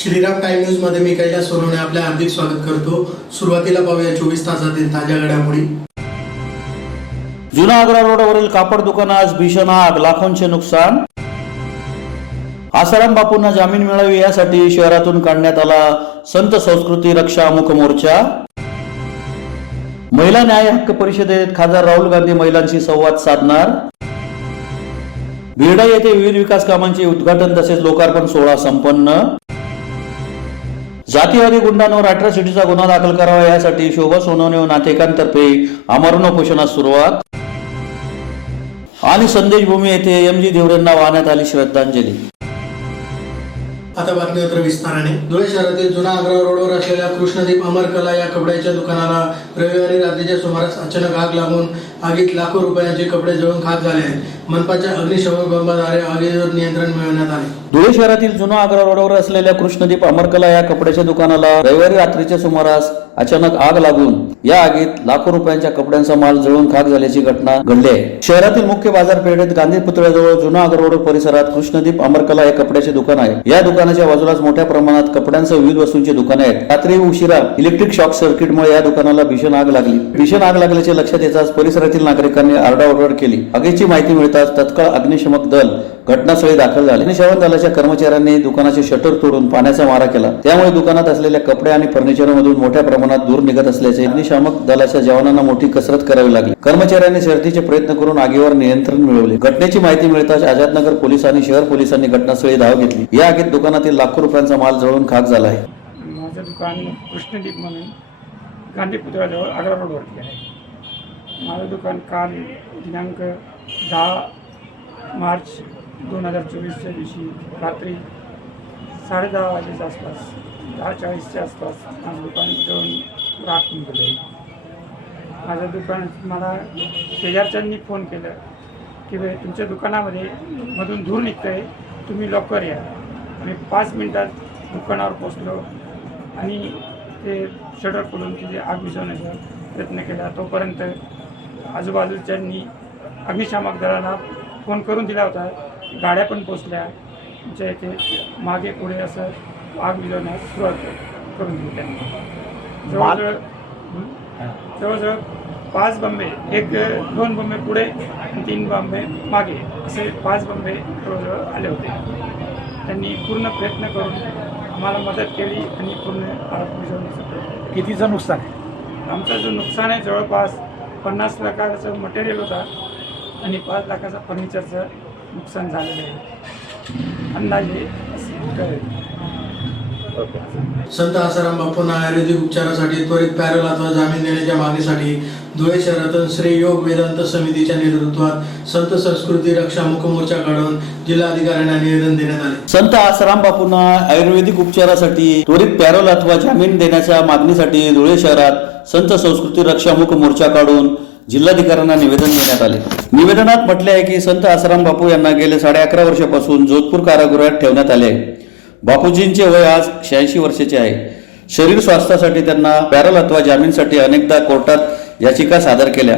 Shriram time news मध्ये मी कैलास सोनवणे आपले हार्दिक स्वागत करतो। सुरुवातीला पाहूया 24 तासातील ताज्या घडामोडी। जुना आग्रा रोडवरील कापड दुकानास भीषण आग, लाखोंचे नुकसान। आसाराम बापूंना जामीन मिळावी यासाठी शहरातून काढण्यात आला संत संस्कृती रक्षा मूक मोर्चा। महिला न्याय हक्क परिषदेत खासदार राहुल गांधी महिलांशी संवाद साधणार। बिर्डा येथे विविध विकास कामांचे उद्घाटन तसेच लोकार्पण सोहळा संपन्न। जातीवादी गुंडांवर अॅट्रॉसिटीचा गुन्हा दाखल करावा यासाठी शोभा सोनवणे व नातेवाईकांतर्फे आमरण उपोषणास सुरुवात। आणि संदेश भूमी येथे एमजी देवरेंना वाहण्यात आली श्रद्धांजली। आता बातमीपत्र विस्ताराने। धुळे शहरातील जुना आग्रा रोडवर असलेल्या कृष्णदीप अमरकला या कपड्याच्या दुकानाला रविवारी रात्रीच्या सुमारास अचानक आग लागून आगीत लाखो रुपयांचे कपडे जळून खाक झाले आहेत। मनपाच्या अग्निशमन बंबाद्वारे आगीवर नियंत्रण मिळवण्यात आले। धुळे शहरातील जुना आग्रा रोडवर असलेल्या कृष्णदीप अमरकला या कपड्याच्या दुकानाला रविवारी रात्रीच्या सुमारास अचानक आग लागून या आगीत लाखो रुपयांच्या कपड्यांचा माल जळून खाक झाल्याची घटना घडली आहे। शहरातील मुख्य बाजारपेठेत गांधी पुतळ्याजवळ जुना आग्रा रोड परिसरात कृष्णदीप अमरकला हे कपड्याचे दुकान आहे। या दुकानाच्या बाजूलाच मोठ्या प्रमाणात कपड्यांसह विविध वस्तूंची दुकाने आहेत। रात्री उशिरा इलेक्ट्रिक शॉक सर्किटमुळे या दुकानाला भीषण आग लागली। भीषण आग लागल्याचे लक्षात येताच परिसरातील नागरिकांनी आरडाओरड केली। आगीची माहिती मिळताच तत्काळ अग्निशमक दल घटनास्थळी दाखल झाले। अग्निशमन दलाच्या कर्मचाऱ्यांनी दुकानाचे शटर तोडून पाण्याचा मारा केला। त्यामुळे दुकानात असलेल्या कपडे आणि फर्निचरमधून मोठ्या प्रमाणात धूर निघत असल्याचे अग्निशामक दलाच्या जवानांना मोठी कसरत करावी लागली। कर्मचाऱ्यांनी शर्थीचे प्रयत्न करून आगीवर नियंत्रण मिळवले। घटनेची माहिती मिळताच आझादनगर पोलीस आणि शहर पोलिसांनी घटनास्थळी धाव घेतली। या आगीत दुकानातील लाखो रुपयांचा माल जळून खाक झाला आहे। माझं दुकान कृष्णदीप म्हणून गांधी पुतळ्याजवळ आग्रा रोडवरती आहे। माझं दुकान काल दिनांक 10 मार्च 2024च्या दिवशी रात्री 10:30 वाजेच्या आसपास 10:40च्या आसपास माझं दुकान जळून राख निघालं आहे। माझं दुकान मला शेजारच्यांनी फोन केलं की बाई तुमच्या दुकानामध्ये मधून धूर निघतं आहे, तुम्ही लवकर या। मी 5 मिनिटात दुकानावर पोचलो आणि ते शटर खोलून तिथे आग विझवण्याचा प्रयत्न केला। तोपर्यंत आजूबाजूच्यांनी अग्निशामक दलाला फोन करून दिला होता। गाड्या पण पोचल्या, आमच्या इथे मागे पुढे असं आग विझवण्यास सुरुवात करून दिली त्यांनी। जवळजवळ 5 बंबे, 2 बंबे पुढे 3 बंबे मागे, असे 5 बंबे जवळजवळ आले होते। त्यांनी पूर्ण प्रयत्न करून आम्हाला मदत केली आणि पूर्ण आग विझवण्याचा प्रयत्न। कितीचं नुकसान? आमचं जो नुकसान आहे जवळपास 50 लाखाचं मटेरियल होता आणि 5 लाखाचं फर्निचरचं नुकसान झालेलं आहे अंदाजे। संत आसाराम बापूंना आयुर्वेदिक उपचारासाठी त्वरित पॅरोल अथवा जामीन देण्याच्या मागणीसाठी धुळे शहरातून श्री योग वेदांत समितीच्या नेतृत्वात संत संस्कृती रक्षा मूक मोर्चा काढून जिल्हाधिकाऱ्यांना निवेदन देण्यात आले। संत आसाराम बापूंना आयुर्वेदिक उपचारासाठी त्वरित पॅरोल अथवा जामीन देण्याच्या मागणीसाठी धुळे शहरात संत संस्कृती रक्षा मूक मोर्चा काढून जिल्हाधिकाऱ्यांना निवेदन देण्यात आले। निवेदनात म्हटले आहे की संत आसाराम बापू यांना गेले 11.5 वर्षापासून जोधपूर कारागृहात ठेवण्यात आले आहे। बापूजींचे वय आज 86 वर्षाचे आहे। शरीर स्वास्थ्यासाठी त्यांना पॅरोल अथवा जामीनसाठी अनेकदा कोर्टात याचिका सादर केल्या,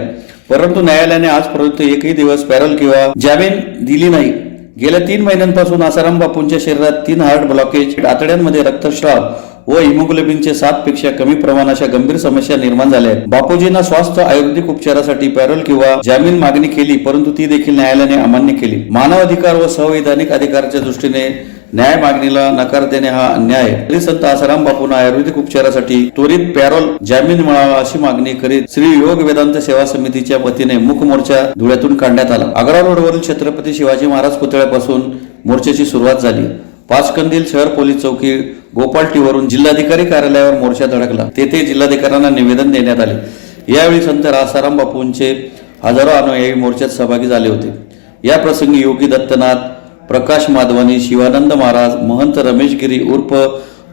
परंतु न्यायालयाने आजपर्यंत एकही दिवस पॅरोल किंवा जामीन दिली नाही। गेल्या 3 महिन्यांपासून आसाराम बापूंच्या शरीरात 3 हार्ट ब्लॉकेज, आतड्यांमध्ये रक्तस्राव व हिमोग्लोबिनचे 7 पेक्षा कमी प्रमाणाच्या गंभीर समस्या निर्माण झाल्या आहेत। बापूजींना स्वास्थ्य आयुर्वेदिक उपचारासाठी पॅरोल किंवा जामीन मागणी केली, परंतु ती देखील न्यायालयाने अमान्य केली। मानवाधिकार व संवैधानिक अधिकाराच्या दृष्टीने न्याय मागणीला नकार देणे हा अन्याय आहे। तरी संत आसाराम बापूंना आयुर्वेदिक उपचारासाठी त्वरित पॅरोल जामीन मिळावा अशी मागणी करीत श्री योग वेदांत सेवा समितीच्या वतीने मूक मोर्चा धुळ्यातून काढण्यात आला। आग्रा रोडवरील छत्रपती शिवाजी महाराज पुतळ्यापासून मोर्चाची सुरुवात झाली। पाचकंदील शहर पोलीस चौकी गोपालटीवरून जिल्हाधिकारी कार्यालयावर मोर्चा धडकला। तेथे जिल्हाधिकाऱ्यांना निवेदन देण्यात आले। यावेळी संत आसाराम बापूंचे हजारो अनुयायी मोर्चात सहभागी झाले होते। या प्रसंगी योगी दत्तनाथ, प्रकाश माधवानी, शिवानंद महाराज, महंत रमेश गिरी उर्फ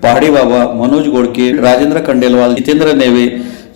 पहाडी बाबा, मनोज गोडके, राजेंद्र खंडेलवाल, जितेंद्र नेवे,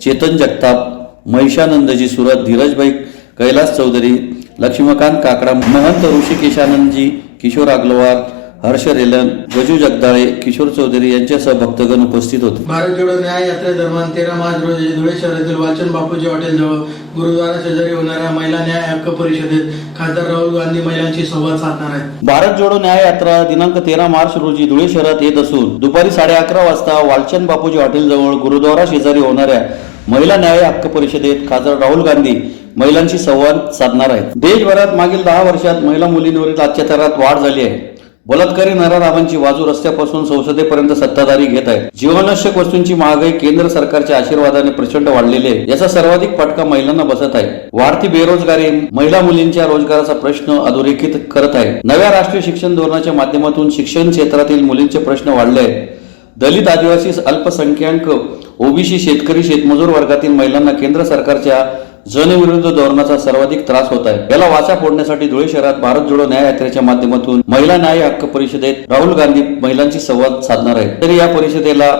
चेतन जगताप, महिषानंदजी सुरत, धीरजभाई कैलास चौधरी, लक्ष्मीकांत काकडा, महंत ऋषिकेशानंदजी, किशोर अग्रवाल, हर्ष रेलन, गजू जगदाळे, किशोर चौधरी यांच्यासह भक्तगण उपस्थित होते. भारत जोडो न्याय यात्रेदरम्यान 13 मार्च रोजी धुळे शहरातील वालचंद बापूजी हॉटेलजवळ गुरुद्वारा शेजारी होणाऱ्या महिला न्याय हक्क परिषदेत खासदार राहुल गांधी महिलांशी संवाद साधणार आहेत. भारत जोडो न्याय यात्रा दिनांक 13 मार्च रोजी धुळे शहरात येत असून दुपारी 11:30 वाजता वालचंद बापूजी हॉटेलजवळ गुरुद्वारा शेजारी होणाऱ्या महिला न्याय हक्क परिषदेत खासदार राहुल गांधी महिलांशी संवाद साधणार आहेत. देशभरात मागील 10 वर्षात महिला मुलींवरील अत्याचारात वाढ झाली आहे. बलात्कारी नराधमांची बाजू रस्त्यापासून संसदेपर्यंत सत्ताधारी घेत आहेत. जीवनावश्यक वस्तूंची महागाई केंद्र सरकारच्या आशीर्वादाने प्रचंड वाढलेली आहे. याचा सर्वाधिक फटका महिलांना बसत आहे. वाढती बेरोजगारी महिला मुलींच्या रोजगाराचा प्रश्न अधोरेखित करत आहे. नव्या राष्ट्रीय शिक्षण धोरणाच्या माध्यमातून शिक्षण क्षेत्रातील मुलींचे प्रश्न वाढले आहेत. दलित, आदिवासी, अल्पसंख्याक, ओबीसी, शेतकरी, शेतमजूर वर्गातील महिलांना केंद्र सरकारच्या जनविरुद्ध धोरणाचा सर्वाधिक त्रास होत आहे. याला वाचा फोडण्यासाठी धुळे शहरात भारत जोडो न्याय यात्रेच्या माध्यमातून महिला न्याय हक्क परिषदेत राहुल गांधी महिलांशी संवाद साधणार आहेत. तरी या परिषदेला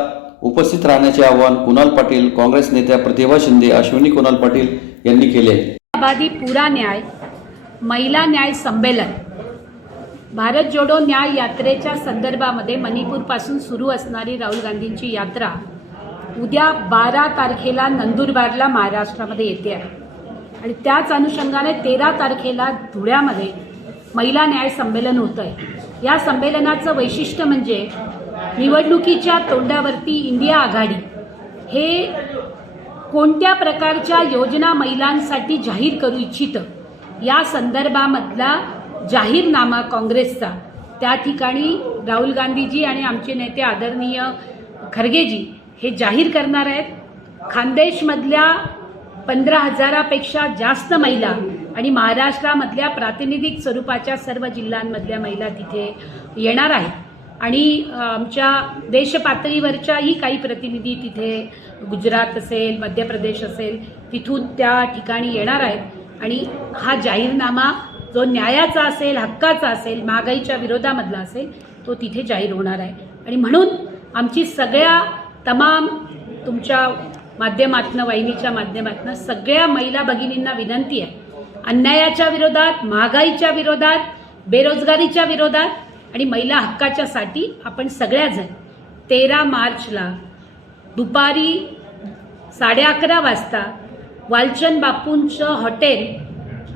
उपस्थित राहण्याचे आवाहन कुणाल पाटील, काँग्रेस नेत्या प्रतिभा शिंदे, अश्विनी कुणाल पाटील यांनी केले आहे. आबादी पूरा न्याय महिला न्याय संमेलन भारत जोडो न्याय यात्रेच्या संदर्भामध्ये मणिपूरपासून सुरू असणारी राहुल गांधींची यात्रा उद्या 12 तारखेला नंदुरबारला महाराष्ट्रामध्ये येते आहे आणि त्याच अनुषंगाने 13 तारखेला धुळ्यामध्ये महिला न्याय संमेलन होतं आहे. या संमेलनाचं वैशिष्ट्य म्हणजे निवडणुकीच्या तोंडावरती इंडिया आघाडी हे कोणत्या प्रकारच्या योजना महिलांसाठी जाहीर करू इच्छितं या संदर्भामधला जाहीरनामा काँग्रेसचा त्या ठिकाणी राहुल गांधीजी आणि आमचे नेते आदरणीय खरगेजी हे जाहीर करणार आहेत. खानदेशमधल्या 15,000पेक्षा जास्त महिला आणि महाराष्ट्रामधल्या प्रातिनिधिक स्वरूपाच्या सर्व जिल्ह्यांमधल्या महिला तिथे येणार आहेत आणि आमच्या देशपातळीवरच्याही काही प्रतिनिधी तिथे गुजरात असेल, मध्य प्रदेश असेल तिथून त्या ठिकाणी येणार आहेत आणि हा जाहीरनामा जो न्यायाचा असेल, हक्काचा असेल, महागाईच्या विरोधामधला असेल तो तिथे जाहीर होणार आहे. आणि म्हणून आमची सगळ्या तमाम तुमच्या माध्यमातून, वाहिनीच्या माध्यमातून सगळ्या महिला भगिनींना विनंती आहे, अन्यायाच्या विरोधात, महागाईच्या विरोधात, बेरोजगारीच्या विरोधात आणि महिला हक्काच्यासाठी आपण सगळ्याजण 13 मार्चला दुपारी 11:30 वाजता वालचंद बापूंचं हॉटेल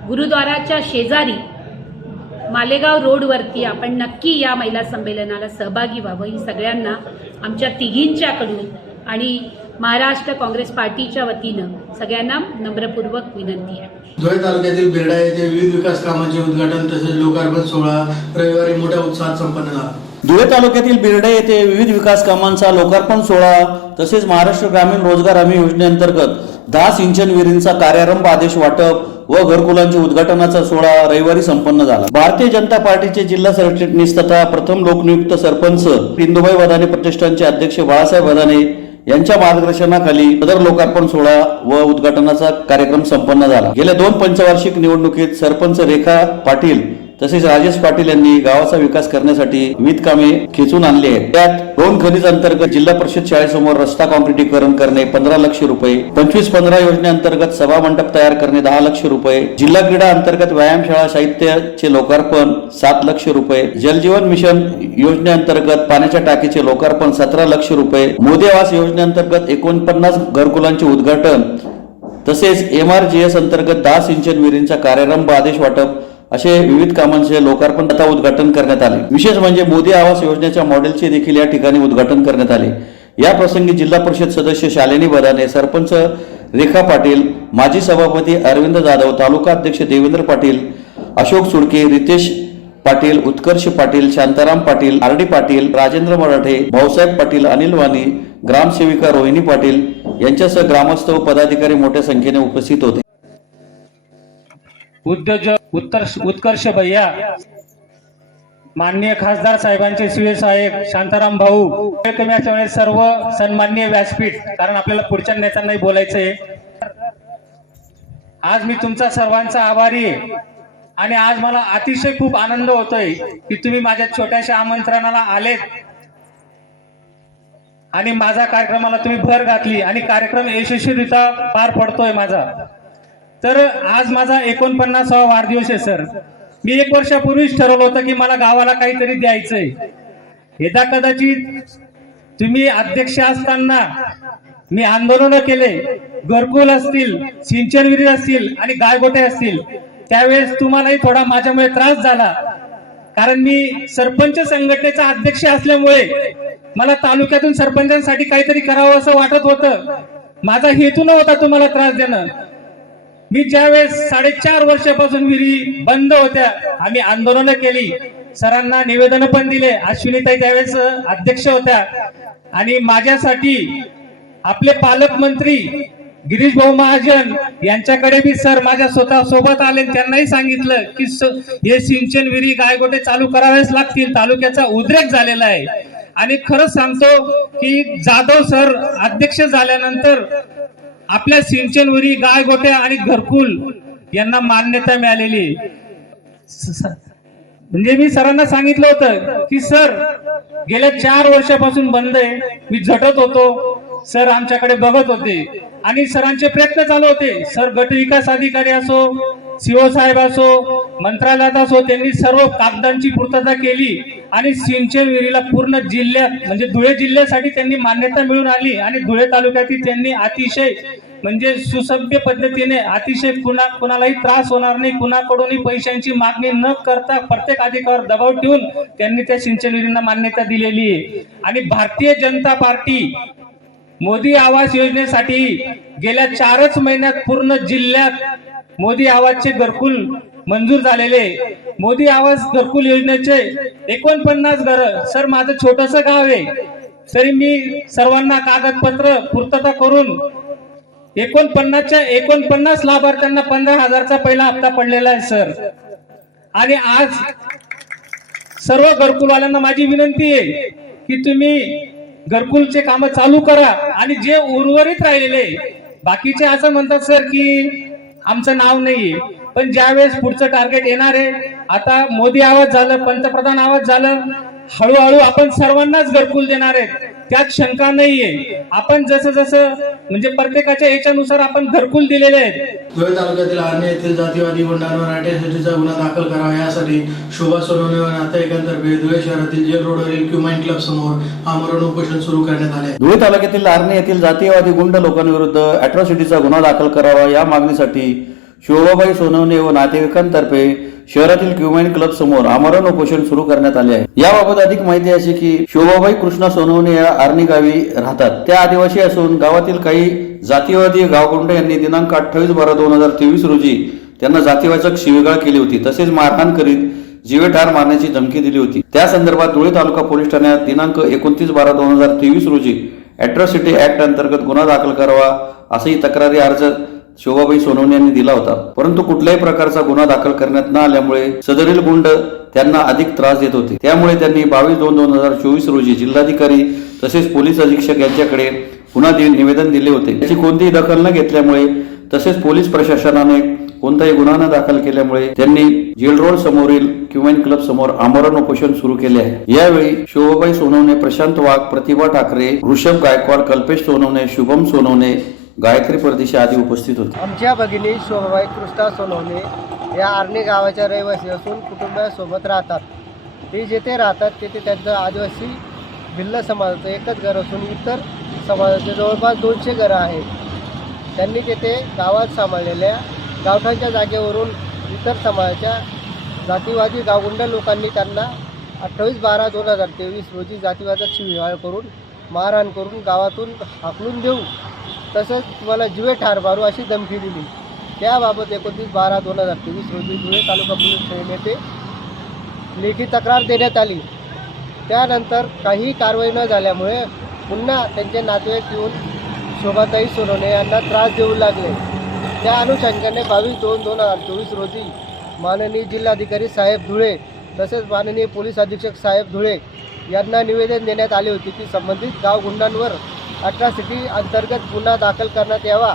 गुरुद्वाराच्या शेजारी मालेगाव रोडवरती आपण नक्की या महिला संमेलनाला सहभागी व्हावं ही सगळ्यांना आमच्या तिघींच्याकडून आणि महाराष्ट्र काँग्रेस पार्टीच्या वतीनं सगळ्यांना नम्रपूर्वक विनंती आहे. धुळे तालुक्यातील बिर्डा येथे विविध विकास कामांचे उद्घाटन तसेच लोकार्पण सोहळा रविवारी मोठ्या उत्साहात संपन्न झाला. धुळे तालुक्यातील बिर्डे येथे विविध विकास कामांचा लोकार्पण सोहळा तसेच महाराष्ट्र ग्रामीण रोजगार हमी योजनेअंतर्गत 10 सिंचन विहिरींचा कार्यारंभ आदेश वाटप व घरकुलांच्या उद्घाटनाचा सोहळा रविवारी संपन्न झाला. भारतीय जनता पार्टीचे जिल्हा सरचिटणीस तथा प्रथम लोकनियुक्त सरपंच इंदुबाई वदाने प्रतिष्ठानचे अध्यक्ष बाळासाहेब वदाने यांच्या मार्गदर्शनाखाली सदर लोकार्पण सोहळा व उद्घाटनाचा कार्यक्रम संपन्न झाला. गेल्या 2 पंचवार्षिक निवडणुकीत सरपंच रेखा पाटील तसेच राजेश पाटील यांनी गावाचा विकास करण्यासाठी विविध कामे खेचून आणली आहेत. त्यात 2 खनिज अंतर्गत जिल्हा परिषद शाळेसमोर रस्ता काँक्रिटीकरण करणे 15 लाख रुपये, 25-15 योजनेअंतर्गत सभा मंडप तयार करणे 10 लाख रुपये, जिल्हा क्रीडा अंतर्गत व्यायामशाळा साहित्याचे लोकार्पण 7 लाख रुपये, जलजीवन मिशन योजनेअंतर्गत पाण्याच्या टाकीचे लोकार्पण 17 लाख रुपये, मोदी आवास योजनेअंतर्गत 49 घरकुलांचे उद्घाटन तसेच MRGS अंतर्गत 10 सिंचन विहिरींचा कार्यारंभ आदेश वाटप असे विविध कामांचे लोकार्पण तथा उद्घाटन करण्यात आले. विशेष म्हणजे मोदी आवास योजनेच्या मॉडेलचे देखील या ठिकाणी उद्घाटन करण्यात आले. या प्रसंगी जिल्हा परिषद सदस्य शालिनी बदाने, सरपंच रेखा पाटील, माजी सभापती अरविंद जाधव, तालुका अध्यक्ष देवेंद्र पाटील, अशोक सुडके, रितेश पाटील, उत्कर्ष पाटील, शांताराम पाटील, RD पाटील, राजेंद्र मराठे, भाऊसाहेब पाटील, अनिल वाणी, ग्रामसेविका रोहिणी पाटील यांच्यासह ग्रामस्थ व पदाधिकारी मोठ्या संख्येने उपस्थित होते. उद्योजक उत्कर्ष भैया, माननीय खासदार साहेबांचे सीए साहेब, शांताराम भाऊ, कमी असल्यामुळे सर्व सन्माननीय व्यासपीठ, कारण आपल्याला पुढच्या नेत्यांनाही बोलायचंय. आज मी तुमचा सर्वांचा आभारी आहे आणि आज मला अतिशय खूप आनंद होतोय की तुम्ही माझ्या छोट्याशा आमंत्रणाला आलेत आणि माझा कार्यक्रमाला तुम्ही भर घातली आणि कार्यक्रम यशस्वीरित्या पार पडतोय माझा. तर आज माझा 49वा वाढदिवस आहे सर. मी 1 वर्षापूर्वीच ठरवलं होतं की मला गावाला काहीतरी द्यायचंय. यदा कदाचित तुम्ही अध्यक्ष असताना मी आंदोलन केले, घरकुल असतील, सिंचन विहीर असतील आणि गायगोटे असतील, त्यावेळेस तुम्हालाही थोडा माझ्यामुळे त्रास झाला. कारण मी सरपंच संघटनेचा अध्यक्ष असल्यामुळे मला तालुक्यातून सरपंचांसाठी काहीतरी करावं असं वाटत होतं. माझा हेतू नव्हता तुम्हाला त्रास देणं. मी ज्यावेळेस 4.5 वर्षापासून विहिरी बंद होत्या, आम्ही आंदोलनं केली, सरांना निवेदन पण दिले. अश्विनीताई त्यावेळेस अध्यक्ष होत्या आणि माझ्यासाठी आपले पालकमंत्री गिरीश भाऊ महाजन यांच्याकडे बी सर माझ्या स्वतः सोबत आले. त्यांनाही सांगितलं की हे सिंचन विहिरी गायगोटे चालू करावेच लागतील, तालुक्याचा उद्रेक झालेला आहे. आणि खरंच सांगतो की जाधव सर अध्यक्ष झाल्यानंतर आपल्या सिंचन विहिरी, गायगोटे आणि घरकुल यांना मान्यता मिळालेली आहे. म्हणजे मी सरांना सांगितलं होतं की सर गेल्या 4 वर्षापासून बंद आहे. मी झटत होतो, सर आमच्याकडे बघत होते आणि सरांचे प्रयत्न चालू होते. सर गट विकास अधिकारी असो, सीओ साहेब असो, मंत्रालयात असो, त्यांनी सर्व कागदांची पूर्तता केली आणि सिंचन विहिरीला पूर्ण जिल्ह्यात म्हणजे धुळे जिल्ह्यासाठी त्यांनी मान्यता मिळून आली. आणि धुळे तालुक्यातील त्यांनी अतिशय म्हणजे सुसभ्य पद्धतीने, अतिशय कुणालाही त्रास होणार नाही, कुणाकडूनही पैशांची मागणी न करता प्रत्येक अधिकाऱ्यावर दबाव ठेवून त्यांनी त्या सिंचन विहिरींना मान्यता दिलेली आहे. आणि भारतीय जनता पार्टी मोदी आवास योजनेसाठी गेल्या 4च महिन्यात पूर्ण जिल्ह्यात मोदी आवासचे घरकुल मंजूर झालेले. मोदी आवास घरकुल योजनेचे 49 घरं. सर माझं छोटस गाव आहे, तरी मी सर्वांना कागदपत्र पूर्तता करून 49 लाभार्थ्यांना 15,000चा पहिला हप्ता पडलेला आहे सर. आणि आज सर्व घरकुलवाल्यांना माझी विनंती आहे की तुम्ही घरकुलचे काम चालू करा. आणि जे उर्वरित राहिलेले, बाकीचे असं म्हणतात सर की आमचं नाव नाहीये, पण ज्यावेळेस पुढचं टार्गेट येणार आहे, आता मोदी आवाज झालं, पंतप्रधान आवाज झालं, हळूहळू आपण सर्वांनाच घरकुल देणार आहेत, त्यात शंका नाहीये. आपण जसं जसं म्हणजे प्रत्येकाच्या याच्यानुसार आपण घरकुल दिलेले आहेत. धुळे तालुक्यातील आर्णी येथील जातीवादी गुंडांवर अटॅसिटीचा गुन्हा दाखल करावा यासाठी शोभा सोनवणे व नातेवाईकांतर्फे धुळे शहरातील जेल रोडवरील क्युमाइन क्लब समोर आमरण उपोषण सुरू करण्यात आले. धुळे तालुक्यातील आर्णी येथील जातीयवादी गुंड लोकांविरुद्ध अॅट्रॉसिटीचा गुन्हा दाखल करावा या मागणीसाठी शोभाबाई सोनवणे व नातेवाईकांतर्फे शहरातील क्युमाइन क्लब समोर आमरण उपोषण सुरू करण्यात आले आहे. याबाबत अधिक माहिती अशी की शोभाबाई कृष्णा सोनवणे या आर्णी गावी राहतात. त्या आदिवासी असून गावातील काही जातीवादी गावगुंड यांनी दिनांक 28/12/2023 रोजी त्यांना जातीवाचक शिवीगाळ केली होती, तसेच मारहाण करीत जीवे ठार मारण्याची धमकी दिली होती. त्या संदर्भात धुळे तालुका पोलीस ठाण्यात दिनांक 29/12/2023 रोजी अॅट्रॉसिटी ऍक्ट अंतर्गत गुन्हा दाखल करावा असाही तक्रारी अर्ज शोभाबाई सोनवणे यांनी दिला होता. परंतु कुठल्याही प्रकारचा गुन्हा दाखल करण्यात न आल्यामुळे सदरील गुंड त्यांना अधिक त्रास देत होते. त्यामुळे त्यांनी 22/2/2024 रोजी जिल्हाधिकारी तसेच पोलीस अधीक्षक यांच्याकडे पुन्हा निवेदन दिले होते. त्याची कोणतीही दखल न घेतल्यामुळे तसेच पोलीस प्रशासनाने कोणताही गुन्हा न दाखल केल्यामुळे त्यांनी जेल रोड समोरील क्युमाइन क्लब समोर आमरण उपोषण सुरू केले आहे. यावेळी शोभाबाई सोनवणे, प्रशांत वाघ, प्रतिभा ठाकरे, ऋषभ गायकवाड, कल्पेश सोनवणे, शुभम सोनवणे, गायत्री परदेशी आदी उपस्थित होते. आमच्या भगिनी शोभाबाई कृष्णा सोनवणे या आर्णी गावाच्या रहिवासी असून कुटुंबासोबत राहतात. ते जेथे राहतात तेथे त्यांचं आदिवासी भिल्ल समाजाचं एकच घर असून इतर समाजाचे जवळपास 200 घरं आहेत. त्यांनी तेथे गावात सांभाळलेल्या गावठांच्या जागेवरून इतर समाजाच्या जातीवादी गावगुंड लोकांनी त्यांना 28/12/2023 रोजी जातीवादाची शिवीगाळ करून मारहाण करून गावातून हाकलून देऊ, तसंच तुम्हाला जीवे ठार मारू अशी धमकी दिली. त्याबाबत 29/12/2023 रोजी धुळे तालुका पोलीस स्टेशन येथे लेखी तक्रार देण्यात आली. त्यानंतर काही कारवाई न झाल्यामुळे पुन्हा त्यांचे नातेवाईक येऊन शोभाताई सोनवणे यांना त्रास देऊ लागले. त्या अनुषंगाने 22/2/2024 रोजी माननीय जिल्हाधिकारी साहेब धुळे तसेच माननीय पोलीस अधीक्षक साहेब धुळे यांना निवेदन देण्यात आले होते की संबंधित गावगुंडांवर अॅट्रॉसिटी अंतर्गत गुन्हा दाखल करण्यात यावा,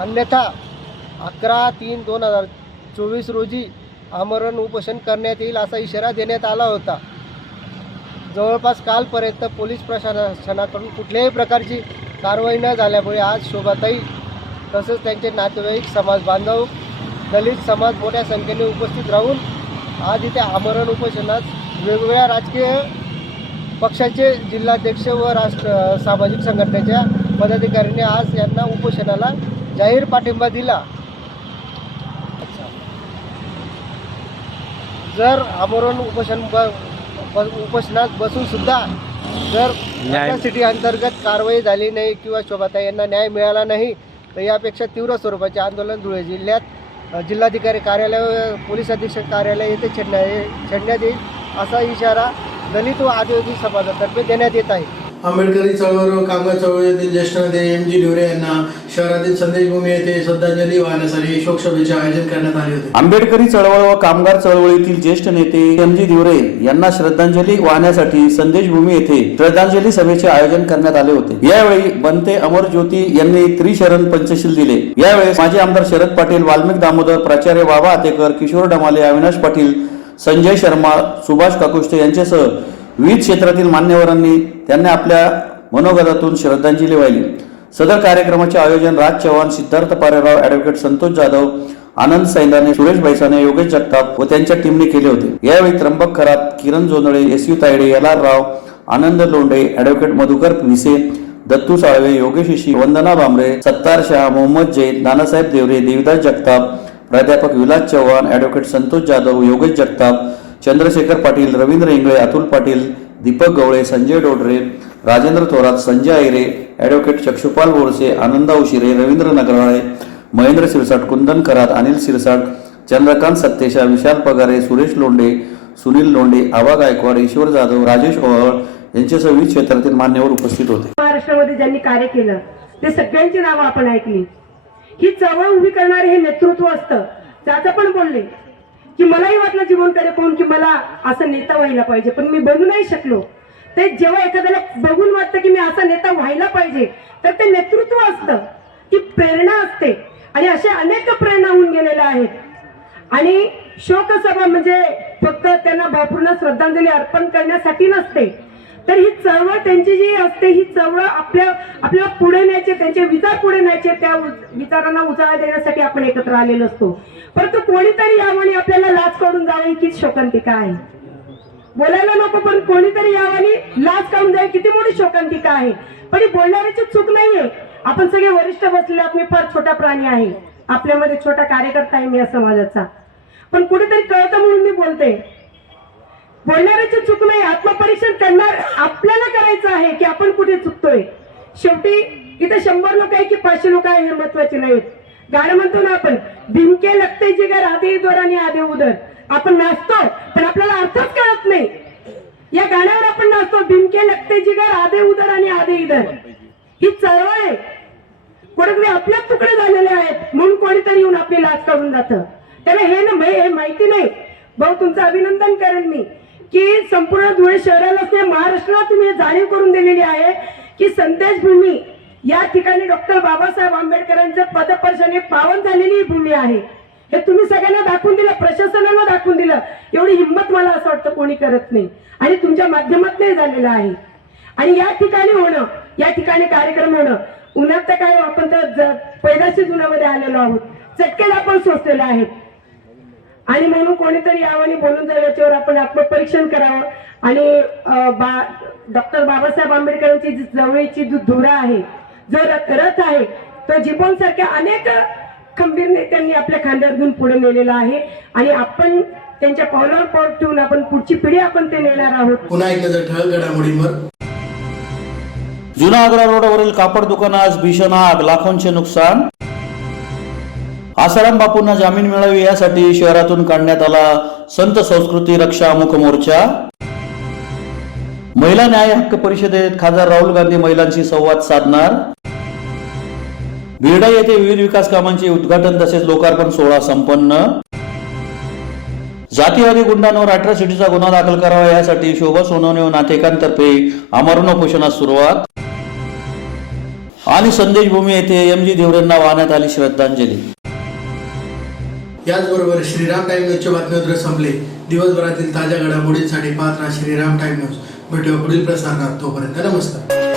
अन्यथा 11/3/2024 रोजी आमरण उपोषण करण्यात येईल असा इशारा देण्यात आला होता. जवळपास कालपर्यंत पोलीस प्रशासनाकडून कुठल्याही प्रकारची कारवाई न झाल्यामुळे आज शोभाताई तसेच त्यांचे नातेवाईक, समाज बांधव, दलित समाज मोठ्या संख्येने उपस्थित राहून आज इथे आमरण उपोषणात वेगवेगळ्या राजकीय पक्षाचे जिल्हाध्यक्ष व सामाजिक संघटनेच्या पदाधिकाऱ्यांनी आज यांना उपोषणाला जाहीर पाठिंबा दिला. जर आमरण उपोषणात बसून सुद्धा जर सिटी अंतर्गत कारवाई झाली नाही किंवा शोभाताई यांना न्याय मिळाला नाही तर यापेक्षा तीव्र स्वरूपाचे आंदोलन धुळे जिल्ह्यात जिल्हाधिकारी कार्यालय, पोलीस अधीक्षक कार्यालय येथे छेडण्यात येईल असा इशारा दलित व आदिवासी समाजातर्फे देण्यात येत आहे. आंबेडकरी चळवळ व कामगार चळवळीतील ज्येष्ठ नेते एम.जी. ढिवरे यांना शहरातील संदेशभूमी येथे श्रद्धांजली वाहण्यासाठी शोकसभेचे आयोजन करण्यात आले होते. आंबेडकरी चळवळ व कामगार चळवळीतील ज्येष्ठ नेते एम.जी. ढिवरे यांना श्रद्धांजली वाहण्यासाठी संदेशभूमी येथे श्रद्धांजली सभेचे आयोजन करण्यात आले होते. यावेळी बनते अमर ज्योती यांनी त्रिशरण पंचशील दिले. यावेळी माजी आमदार शरद पाटील, वाल्मिक दामोदर, प्राचार्य बाबा आतेकर, किशोर डमाले, अविनाश पाटील, संजय शर्मा, सुभाष काकुष्टे यांच्यासह विविध क्षेत्रातील मान्यवरांनी त्यांना आपल्या मनोगतातून श्रद्धांजली वाहिली. सदर कार्यक्रमाचे आयोजन राज चव्हाण, सिद्धार्थ पारेराव, ॲडव्होकेट संतोष जाधव, आनंद सैंदाने, सुरेश बैसाने, योगेश जगताप व त्यांच्या टीमने केले होते. यावेळी त्र्यंबक खरात, किरण जोंधळे, एस.यू. तायडे, एल.आर. राव, आनंद लोंढे, ॲडव्होकेट मधुकर विसे, दत्तू साळवे, योगेश ईशी, वंदना भांबरे, सत्तार शाह, मोहम्मद जैद, नानासाहेब देवरे, देविदास जगताप, प्राध्यापक विलास चव्हाण, ॲडव्होकेट संतोष जाधव, योगेश जगताप, चंद्रशेखर पाटील, रवींद्र इंगळे, अतुल पाटील, दीपक गवळे, संजय डोडरे, राजेंद्र थोरात, संजय आयरे, ॲडव्होकेट चक्षुपाल बोरसे, आनंदा उशिरे, रवींद्र नगराळे, महेंद्र शिरसाट, कुंदन करात, अनिल शिरसाट, चंद्रकांत सत्तेशा, विशाल पगारे, सुरेश लोंढे, सुनील लोंढे, आबा गायकवाड, ईश्वर जाधव, राजेश ओहळ यांच्यासह विविध क्षेत्रातील मान्यवर उपस्थित होते. महाराष्ट्रामध्ये ज्यांनी कार्य केलं ते सगळ्यांची नावं आपण ऐकली. ही चळवळ उभी करणारे हे नेतृत्व असतं. त्याचं पण बोलले की मलाही वाटलं जीवनकडे कोण की मला असं नेता व्हायला पाहिजे, पण मी बनू नाही शकलो. ते जेव्हा एखाद्याला बघून वाटतं की मी असा नेता व्हायला पाहिजे तर ते नेतृत्व असतं, ती प्रेरणा असते. आणि अशा अनेक प्रेरणा होऊन गेलेल्या आहेत. आणि शोकसभा म्हणजे फक्त त्यांना भावपूर्ण श्रद्धांजली अर्पण करण्यासाठी नसते, तर ही चळवळ त्यांची जी असते ही चळवळ आपल्याला पुढे न्यायचे, त्यांचे विचार पुढे न्यायचे, त्या विचारांना उजाळा देण्यासाठी आपण एकत्र आलेलो असतो. परंतु कोणीतरी यावं आणि आपल्याला लाच काढून जावं हीच शोकांतिका आहे. बोलायला नको पण कोणीतरी यावं आणि लाच काढून जावे किती मोठी शोकांतिका आहे. पण ही बोलणाऱ्याची चूक नाहीये. आपण सगळे वरिष्ठ बसले, मी फार छोटा प्राणी आहे, आपल्यामध्ये छोटा कार्यकर्ता आहे मी या समाजाचा, पण कुठेतरी कळतं म्हणून मी बोलते. बोलणाऱ्याची चूक नाही, आत्मपरीक्षण करणार आपल्याला करायचं आहे की आपण कुठे चुकतोय. शेवटी इथे 100 लोक आहे की 500 लोक आहे हे महत्वाचे नाहीत. गाणं म्हणतो ना आपण, भिमके लगते जिगर आधे इधर आणि आधे उधर. आपण नाचतो पण आपल्याला अर्थच कळत नाही. या गाण्यावर आपण नाचतो, भिमके लगते जिगर आधे उधर आणि आधे इधर. ही चळवळ आहे, कोणीतरी आपल्याच तुकडे झालेले आहेत म्हणून कोणीतरी येऊन आपली लाच काढून जातं. त्याला हे माहिती नाही. भाऊ तुमचं अभिनंदन करेन मी की संपूर्ण धुळे शहराला असणे महाराष्ट्राला तुम्ही जाणीव करून दिलेली आहे की संदेशभूमी या ठिकाणी डॉक्टर बाबासाहेब आंबेडकरांच्या पदस्पर्शाने पावन झालेली ही भूमी आहे. हे तुम्ही सगळ्यांना दाखवून दिलं, प्रशासनाला दाखवून दिलं. एवढी हिंमत मला असं वाटतं कोणी करत नाही आणि तुमच्या माध्यमातून झालेलं आहे. आणि या ठिकाणी होणं, या ठिकाणी कार्यक्रम होणं, उन्हात तर काय आपण तर पैदाशी उन्हामध्ये आलेलो आहोत, चटकेला आपण सोसलेलो आहेत. आणि म्हणून कोणीतरी यावं आणि बोलून जावं, याच्यावर आपण आत्मपरीक्षण करावं. आणि डॉक्टर बाबासाहेब आंबेडकरांची जी जवळची जो धुरा आहे, जो रथ आहे, तो जिबोनसारख्या अनेक खंबीर नेत्यांनी आपल्या खांद्यावर घेऊन पुढे नेलेला आहे. आणि आपण त्यांच्या पावलावर पाऊल ठेवून आपण पुढची पिढी आपण ते नेणार आहोत. पुन्हा एकदा जर ठळक घडामोडींवर. जुना आग्रा रोडवरील कापड दुकानास भीषण आग, लाखोंचे नुकसान. आसाराम बापूंना जामीन मिळावी यासाठी शहरातून काढण्यात आला संत संस्कृती रक्षा मूक मोर्चा. महिला न्याय हक्क परिषदेत खासदार राहुल गांधी महिलांशी संवाद साधणार. बिर्डा येथे विविध विकास कामांचे उद्घाटन तसेच लोकार्पण सोहळा संपन्न. जातीवादी गुंडांवर अॅट्रॉसिटीचा गुन्हा दाखल करावा यासाठी शोभा सोनवणे व नातेकांतर्फे आमरण उपोषणास सुरुवात. आणि संदेशभूमी येथे एम.जी. ढिवरेंना वाहण्यात आली श्रद्धांजली. याचबरोबर श्रीराम टाइम न्यूजचे बातमीपत्र संपले. दिवसभरातील ताज्या घडामोडींसाठी पाहत राहा श्रीराम टाइम न्यूज. भेटूया पुढील प्रसारणात. तोपर्यंत नमस्कार.